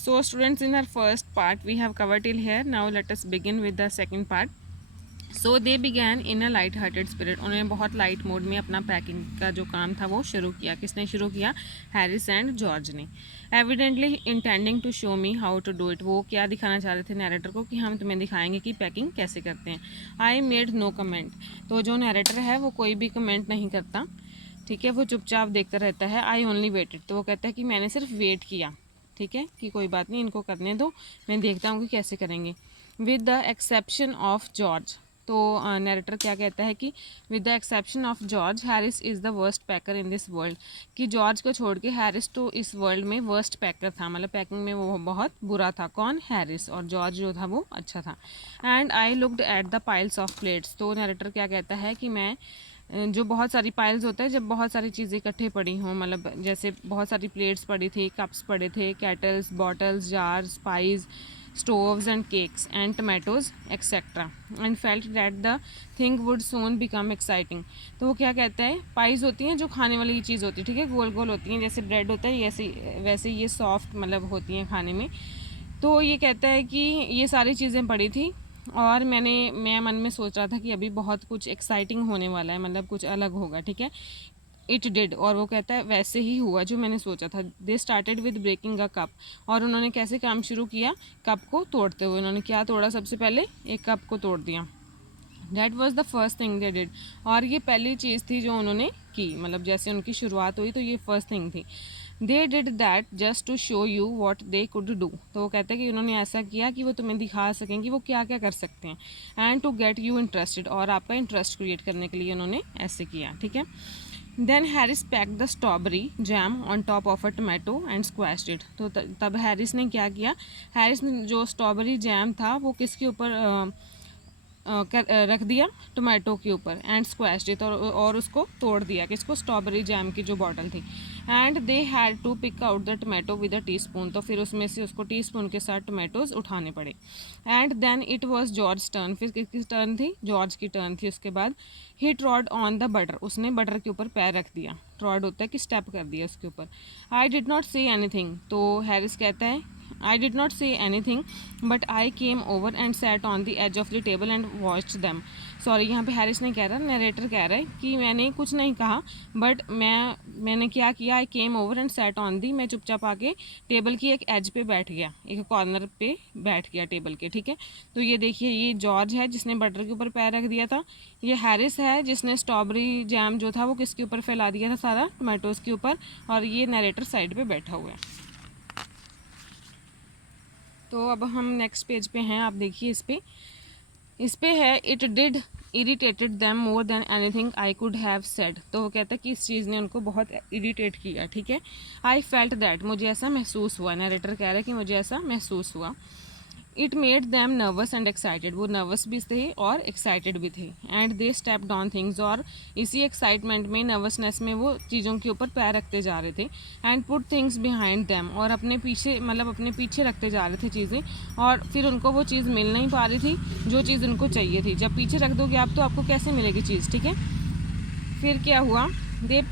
So students, in our first part we have covered till here. Now let us begin with the second part. So they began in a light hearted spirit. उन्होंने बहुत light mode में अपना packing का जो काम था वो शुरू किया. किसने शुरू किया? हैरिस एंड जॉर्ज ने. Evidently intending to show me how to do it. वो क्या दिखाना चाह रहे थे नैरेटर को कि हम तुम्हें दिखाएंगे कि पैकिंग कैसे करते हैं. I made no comment. तो जो नैरेटर है वो कोई भी कमेंट नहीं करता, ठीक है, वो चुपचाप देखता रहता है. I only waited. तो वो कहता है कि मैंने सिर्फ वेट किया, ठीक है, कि कोई बात नहीं, इनको करने दो, मैं देखता हूँ कि कैसे करेंगे. With the exception of George. तो नरेटर क्या कहता है कि with the exception of George, Harris is the worst packer in this world. कि जॉर्ज को छोड़ के हैरिस तो इस वर्ल्ड में वर्स्ट पैकर था, मतलब पैकिंग में वो बहुत बुरा था. कौन? हैरिस. और जॉर्ज जो था वो अच्छा था. And I looked at the piles of plates. तो नरेटर क्या कहता है कि मैं जो बहुत सारी पाइल्स होता है जब बहुत सारी चीज़ें इकट्ठे पड़ी हों, मतलब जैसे बहुत सारी प्लेट्स पड़ी थी, कप्स पड़े थे, kettles, bottles, jars, pies, stoves and cakes and tomatoes etc. and felt that the thing would soon become exciting. तो वो क्या कहता है? पाइज होती हैं जो खाने वाली चीज़ होती है, ठीक है, गोल गोल होती हैं, जैसे ब्रेड होता है ऐसे, वैसे ये सॉफ्ट मतलब होती हैं खाने में. तो ये कहता है कि ये सारी चीज़ें पड़ी थी और मैं मन में सोच रहा था कि अभी बहुत कुछ एक्साइटिंग होने वाला है, मतलब कुछ अलग होगा, ठीक है. It did. और वो कहता है वैसे ही हुआ जो मैंने सोचा था. They started with breaking a cup. और उन्होंने कैसे काम शुरू किया? कप को तोड़ते हुए. उन्होंने क्या तोड़ा? सबसे पहले एक कप को तोड़ दिया. That was the first thing they did. और ये पहली चीज़ थी जो उन्होंने की, मतलब जैसे उनकी शुरुआत हुई तो ये फर्स्ट थिंग थी. They did that just to show you what they could do. तो वो कहते हैं कि उन्होंने ऐसा किया कि वो तुम्हें दिखा सकें कि वो क्या क्या कर सकते हैं. And to get you interested. और आपका इंटरेस्ट क्रिएट करने के लिए उन्होंने ऐसे किया, ठीक है. Then Harris pack the strawberry jam on top of a tomato and squashed it. तो तब हैरिस ने क्या किया? हैरिस ने जो स्ट्रॉबेरी जैम था वो किसके ऊपर रख दिया? टोमेटो के ऊपर. And squashed it. और उसको तोड़ दिया. किसको? स्ट्रॉबेरी जैम की जो बॉटल थी. And they had to pick out the tomato with a teaspoon. तो फिर उसमें से उसको टीस्पून के साथ टोमेटोज उठाने पड़े. And then it was George turn. फिर किसकी टर्न थी? जॉर्ज की टर्न थी. उसके बाद ही ट्रॉड ऑन द बटर. उसने बटर के ऊपर पैर रख दिया. ट्रॉड होता है कि स्टेप कर दिया उसके ऊपर. I did not say anything. तो हैरिस कहता है I did not say anything, but I came over and sat on the edge of the table and watched them. Sorry, यहाँ पे हैरिस नहीं कह रहा, नरेटर कह रहा है कि मैंने कुछ नहीं कहा, बट मैंने क्या किया? I came over and sat on the. मैं चुपचाप आके टेबल की एक एज पे बैठ गया, एक कॉर्नर पे बैठ गया टेबल के, ठीक है. तो ये देखिए, ये जॉर्ज है जिसने बटर के ऊपर पैर रख दिया था. ये हैरिस है जिसने स्ट्रॉबेरी जैम जो था वो किसके ऊपर फैला दिया था? सारा टोमेटोज़ के ऊपर. और ये नरेटर साइड पे बैठा हुआ है. तो अब हम नेक्स्ट पेज पे हैं. आप देखिए, इस पे है it did irritated them more than anything I could have said. तो वो कहता है कि इस चीज़ ने उनको बहुत इरीटेट किया, ठीक है. I felt that. मुझे ऐसा महसूस हुआ. नरेटर कह रहा है कि मुझे ऐसा महसूस हुआ. It made them nervous and excited. वो नर्वस भी थे और एक्साइटेड भी थे. And they stepped on things. और इसी एक्साइटमेंट में, नर्वसनेस में वो चीज़ों के ऊपर पैर रखते जा रहे थे. And put things behind them. और अपने पीछे, मतलब अपने पीछे रखते जा रहे थे चीज़ें. और फिर उनको वो चीज़ मिल नहीं पा रही थी जो चीज़ उनको चाहिए थी. जब पीछे रख दोगे आप तो आपको कैसे मिलेगी चीज़, ठीक है. फिर क्या हुआ? They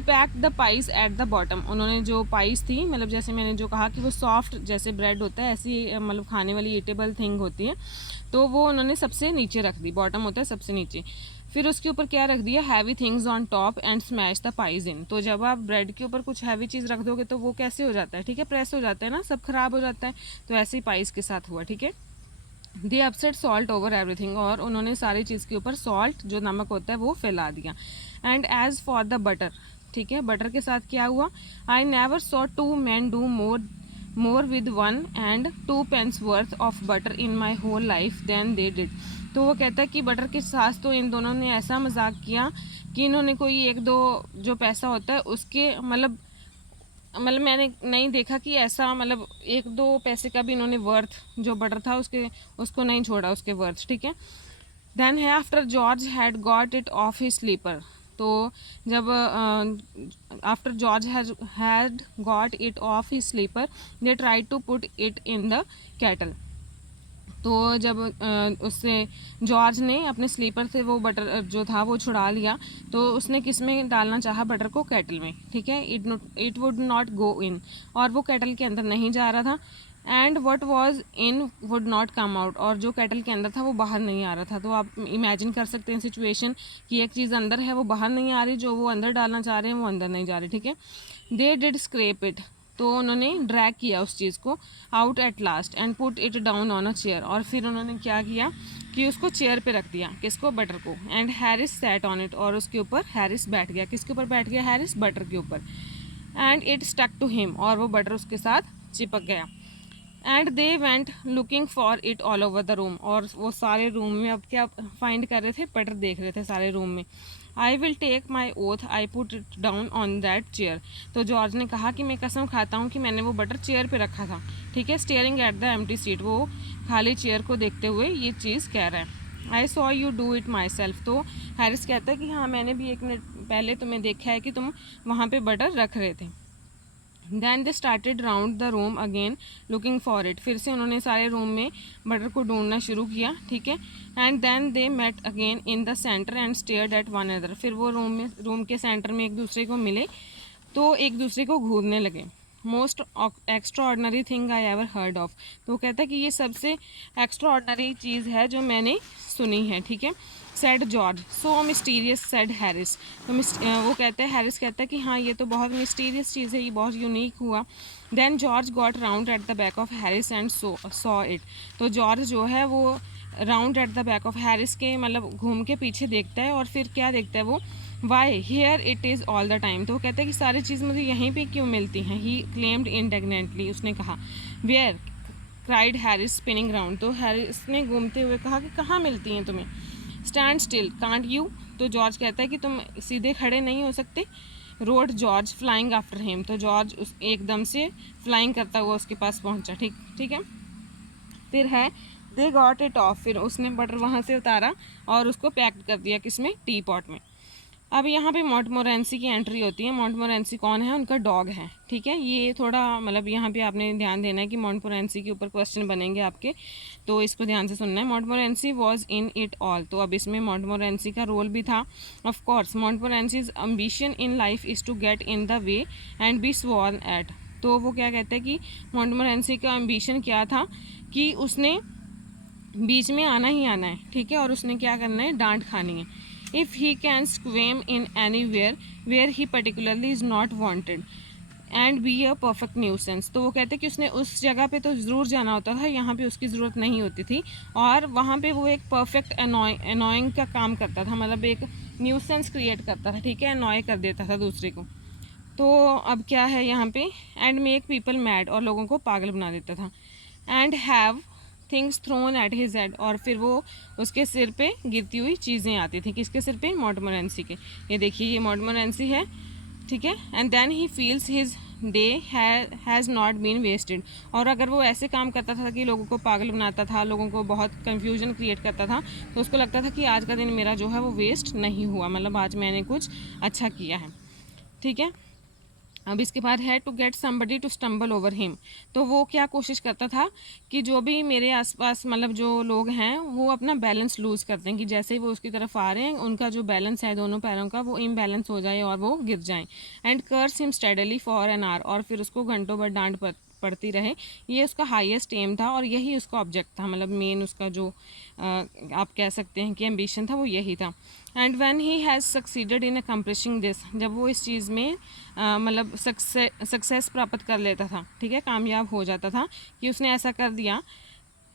pack the pies at the bottom. उन्होंने जो पाइस थी, मतलब जैसे मैंने जो कहा कि वो सॉफ्ट जैसे ब्रेड होता है, ऐसी मतलब खाने वाली ईटेबल थिंग होती है, तो वो उन्होंने सबसे नीचे रख दी. बॉटम होता है सबसे नीचे. फिर उसके ऊपर क्या रख दिया? Heavy things on top and smash the pies in. तो जब आप ब्रेड के ऊपर कुछ हैवी चीज़ रख दोगे तो वो कैसे हो जाता है, ठीक है, प्रेस हो जाता है ना, सब खराब हो जाता है. तो ऐसे ही पाइस के साथ हुआ, ठीक है. दे अपसेट सॉल्ट ओवर एवरीथिंग. और उन्होंने सारी चीज़ के ऊपर सॉल्ट जो नमक होता है वो फैला दिया. And as for the butter, ठीक है, बटर के साथ क्या हुआ? I never saw two man do more with 1 and 2 pence worth of butter in my whole life than they did. तो वो कहता है कि बटर के साथ तो इन दोनों ने ऐसा मजाक किया कि इन्होंने कोई 1-2 जो पैसा होता है उसके, मतलब मैंने नहीं देखा कि ऐसा, मतलब 1-2 पैसे का भी इन्होंने वर्थ जो बटर था उसको नहीं छोड़ा, उसके वर्थ, ठीक है. देन है after George had got it off his slipper. तो जब after George had got it off his slipper they try to put it in the kettle. तो जब उससे जॉर्ज ने अपने स्लीपर से वो बटर जो था वो छुड़ा लिया, तो उसने किस में डालना चाहा बटर को, केटल में, ठीक है। इट वुड नॉट गो इन, और वो केटल के अंदर नहीं जा रहा था। And what was in would not come out, और जो केटल के अंदर था वो बाहर नहीं आ रहा था। तो आप इमेजिन कर सकते हैं सिचुएशन कि एक चीज़ अंदर है वो बाहर नहीं आ रही, जो वो अंदर डालना चाह रहे हैं वो अंदर नहीं जा रही, ठीक है। दे डिड स्क्रेप इट, तो उन्होंने ड्रैग किया उस चीज़ को out at last and put it down on a chair, और फिर उन्होंने क्या किया कि उसको चेयर पे रख दिया, किसको, बटर को। And Harris sat on it, और उसके ऊपर हैरिस बैठ गया, किसके ऊपर बैठ गया, हैरिस, बटर के ऊपर। And it stuck to him, और वो बटर उसके साथ चिपक गया। And they went looking for it all over the room, और वो सारे रूम में अब क्या फाइंड कर रहे थे, बटर देख रहे थे सारे रूम में। I will take my oath I put it down on that chair, तो जॉर्ज ने कहा कि मैं कसम खाता हूँ कि मैंने वो बटर चेयर पे रखा था, ठीक है। Staring at the empty seat, वो खाली चेयर को देखते हुए ये चीज़ कह रहा है। I saw you do it my self, तो हैरिस कहता है कि हाँ मैंने भी 1 मिनट पहले तुम्हें देखा है कि तुम वहाँ पे बटर रख रहे थे। Then they started round the room again looking for it, फिर से उन्होंने सारे रूम में बटर को ढूंढना शुरू किया, ठीक है। And then they met again in the centre and stared at one another, फिर वो रूम के सेंटर में एक दूसरे को मिले, तो एक दूसरे को घूरने लगे। Most extra ordinary thing I ever heard of, तो वो कहता है कि ये सबसे एक्स्ट्रा ऑर्डनरी चीज़ है जो मैंने सुनी है, ठीक है। सेड जॉर्ज, सो मिस्टीरियस सेड हैरिस, तो वो कहते हैं, हैरिस कहता है कि हाँ ये तो बहुत मिस्टीरियस चीज़ है, ये बहुत यूनिक हुआ। Then George got round at the back of Harris and saw it, तो जॉर्ज जो है वो round at the back of Harris के मतलब घूम के पीछे देखता है, और फिर क्या देखता है वो, why here it is all the time, तो वो कहते हैं कि सारी चीज़ मुझे यहीं पे क्यों मिलती हैं। ही क्लेम्ड इंडिग्नेंटली, उसने कहा। Where cried Harris spinning round, तो हैरिस ने घूमते हुए कहा कि कहाँ मिलती हैं तुम्हें। स्टैंड स्टिल कांट यू, तो जॉर्ज कहता है कि तुम सीधे खड़े नहीं हो सकते। Roared George flying after him, तो जॉर्ज उस एकदम से फ्लाइंग करता हुआ उसके पास पहुंचा, ठीक है। फिर है दे गॉट इट ऑफ, फिर उसने बटर वहाँ से उतारा और उसको पैक कर दिया, किसमें, टी पॉट में। अब यहाँ पे मॉन्टमोरेंसी की एंट्री होती है। मॉन्टमोरेंसी कौन है, उनका डॉग है, ठीक है। ये थोड़ा मतलब यहाँ पे आपने ध्यान देना है कि मॉन्टमोरेंसी के ऊपर क्वेश्चन बनेंगे आपके, तो इसको ध्यान से सुनना है। Montmorency was in it all, तो अब इसमें मॉन्टमोरेंसी का रोल भी था। Of course Montmorency's ambition in life is to get in the way and be sworn at, तो वो क्या कहते हैं कि मॉन्टमोरेंसी का एम्बिशन क्या था कि उसने बीच में आना ही आना है, ठीक है, और उसने क्या करना है, डांट खानी है। If he can squirm in anywhere he particularly is not wanted and be a perfect nuisance, तो वो कहते हैं कि उसने उस जगह पे तो ज़रूर जाना होता था, यहाँ पे उसकी ज़रूरत नहीं होती थी, और वहाँ पे वो एक परफेक्ट अनोइंग का काम करता था, मतलब एक न्यूसेंस क्रिएट करता था, ठीक है, अनॉय कर देता था दूसरे को। तो अब क्या है यहाँ पे, एंड मेक पीपल मैड, और लोगों को पागल बना देता था। And have things thrown at his head, और फिर वो उसके सिर पे गिरती हुई चीज़ें आती थी, किसके सिर पे, मॉन्टमोरेंसी के। ये देखिए ये मॉन्टमोरेंसी है, ठीक है। And then he feels his day has not been wasted, और अगर वो ऐसे काम करता था कि लोगों को पागल बनाता था, लोगों को बहुत कन्फ्यूजन क्रिएट करता था, तो उसको लगता था कि आज का दिन मेरा जो है वो वेस्ट नहीं हुआ, मतलब आज मैंने कुछ अच्छा किया है, ठीक है। अब इसके बाद है to get somebody to stumble over him, तो वो क्या कोशिश करता था कि जो भी मेरे आसपास मतलब जो लोग हैं वो अपना बैलेंस लूज़ करते हैं, कि जैसे ही वो उसकी तरफ आ रहे हैं उनका जो बैलेंस है दोनों पैरों का वो इम्बैलेंस हो जाए और वो गिर जाएं। And curse him steadily for an hour, और फिर उसको घंटों भर डांट पड़ती रहे। ये उसका हाईएस्ट एम था और यही उसका ऑब्जेक्ट था, मतलब मेन उसका जो आप कह सकते हैं कि एम्बिशन था वो यही था। And when he has succeeded in accomplishing this, जब वो इस चीज़ में मतलब सक्सेस प्राप्त कर लेता था, ठीक है, कामयाब हो जाता था कि उसने ऐसा कर दिया,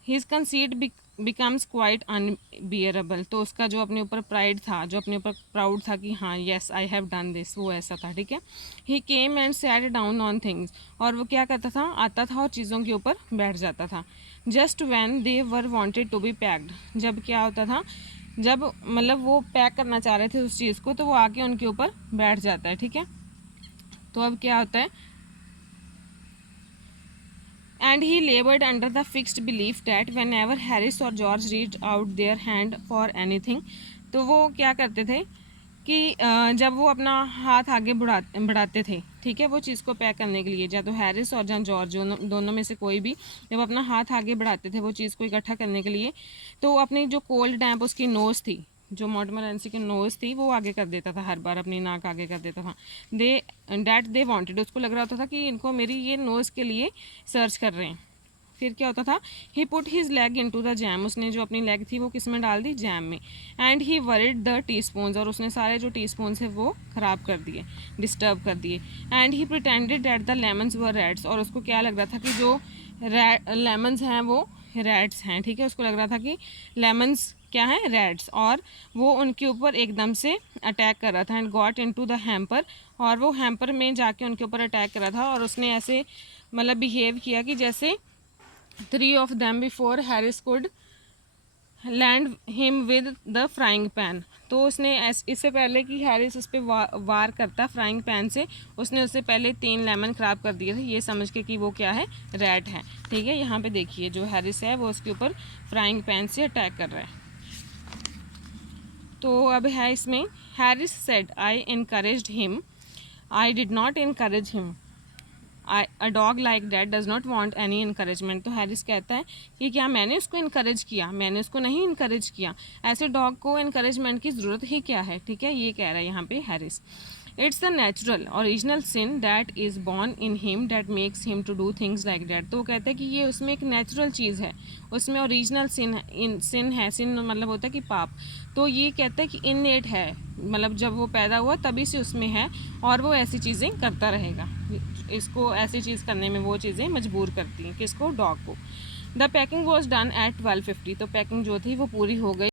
हिज कंसीड बिकम्स क्वाइट अनबियरेबल, तो उसका जो अपने ऊपर प्राइड था, जो अपने ऊपर प्राउड था कि हाँ yes I have done this, वो ऐसा था, ठीक है। He came and sat down on things, और वो क्या करता था, आता था और चीज़ों के ऊपर बैठ जाता था। Just when they were wanted to be packed, जब क्या होता था, जब मतलब वो पैक करना चाह रहे थे उस चीज़ को, तो वो आके उनके ऊपर बैठ जाता है, ठीक है। तो अब क्या होता है, and he laboured under the fixed belief that whenever Harris और George reach out their hand for anything, तो वो क्या करते थे कि जब वो अपना हाथ आगे बढ़ाते थे, ठीक है, वो चीज़ को पैक करने के लिए, या तो हैरिस और या जॉर्ज दोनों में से कोई भी जब अपना हाथ आगे बढ़ाते थे वो चीज़ को इकट्ठा करने के लिए, तो अपनी जो कोल्ड डैम्प उसकी नोज़ थी, जो मॉन्टमोरेंसी की नोज़ थी, वो आगे कर देता था, हर बार अपनी नाक आगे कर देता था। दे वांटेड, उसको लग रहा होता था कि इनको मेरी ये नोज़ के लिए सर्च कर रहे हैं। फिर क्या होता था, he put his leg into the jam, उसने जो अपनी लेग थी वो किस में डाल दी, जैम में। And he worried the teaspoons, और उसने सारे जो टीस्पून्स है वो ख़राब कर दिए, डिस्टर्ब कर दिए। And he pretended that the lemons were rats, और उसको क्या लग रहा था कि जो लेमन्स हैं वो रैट्स हैं, ठीक है, उसको लग रहा था कि लेमन्स क्या है, रैट्स, और वो उनके ऊपर एकदम से अटैक कर रहा था। And got into the hamper, और वो हैम्पर में जाके उनके ऊपर अटैक कर रहा था, और उसने ऐसे मतलब बिहेव किया कि जैसे 3 of them before Harris could land him with the frying pan। तो उसने इससे पहले कि हैरिस उस पर वार करता फ्राइंग पैन से, उसने उससे पहले 3 लेमन ख़राब कर दिए थे, ये समझ के कि वो क्या है, रैट है, ठीक है। यहाँ पे देखिए जो हैरिस है वो उसके ऊपर फ्राइंग पैन से अटैक कर रहा है। तो अब है इसमें, Harris said I encouraged him, I did not encourage him, a dog like that does not want any encouragement. तो हैरिस कहता है कि क्या मैंने उसको इनकरेज किया, मैंने उसको नहीं इनकरेज किया, ऐसे डॉग को इनकरेजमेंट की ज़रूरत ही क्या है, ठीक है, ये कह रहा है यहाँ पे Harris. It's the natural original sin that is born in him that makes him to do things like that. तो वो कहता है कि ये उसमें एक नेचुरल चीज़ है, उसमें ओरिजिनल सिन है, सिन मतलब होता है कि पाप। तो ये कहता है कि इननेट है, मतलब जब वो पैदा हुआ तभी से उसमें है, और वो ऐसी चीज़ें करता रहेगा, इसको ऐसी चीज़ करने में वो चीज़ें मजबूर करती हैं, किसको, डॉग को। The packing was done at 12:50, तो पैकिंग जो थी वो पूरी हो गई